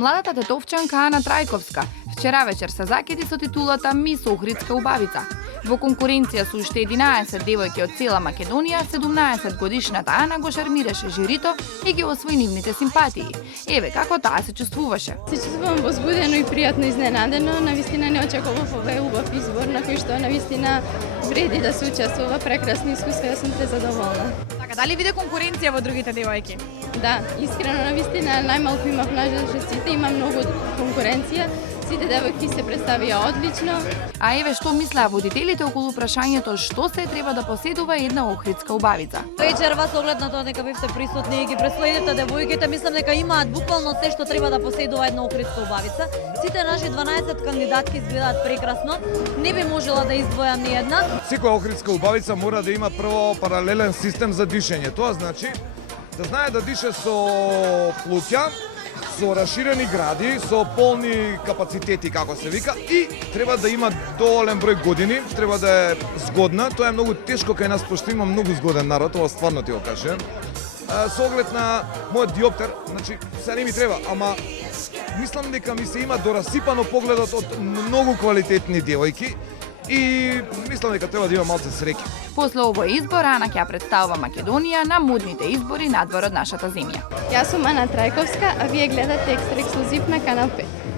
Младата тетовчанка Ана Трајковска вчера вечер се закети со титулата Мис Охридска убавица. Во конкуренција со уште 11 девојки од цела Македонија, 17-годишната Ана го шармираше жирито и ги освои нивните симпатии. Еве како таа се чувствуваше. Се чувствувам возбудено и пријатно изненадено. Навистина не очекував овој убав избор на кој што навистина вреди да се учествува. Прекрасно искуство, јас сум презадоволна. Така, дали виде конкуренција во другите девојки? Да, искрено навистина најмалку имав нажалците, има многу конкуренција. Сите девојки се представија одлично. А еве што мислеа водителите околу прашањето што се треба да поседува една охридска убавица. Вечерва со оглед на тоа дека бевте присутни и ги преследите девојките, мислам дека имаат буквално се што треба да поседува една охридска убавица. Сите наши 12 кандидатки изгледаат прекрасно. Не би можела да издвојам ни една. Секоја охридска убавица мора да има прво паралелен систем за дишење. Тоа значи да знае да дише со плуќа, со расширени гради, со полни капацитети, како се вика, и треба да има доволен број години, треба да е згодна. Тоа е многу тешко кај нас, пошто има многу згоден народ, ова стварно ти го кажем. Со оглед на мојот диоптер, значи, се не ми треба, ама мислам дека ми се има дорасипано погледот од многу квалитетни девојки и мислам дека треба да има малце среќа. После овој избор Ана ќе представува Македонија на модните избори надвор од нашата земја. Јас сум Ана Трајковска, а вие гледате Екстра ексклузив на Канал 5.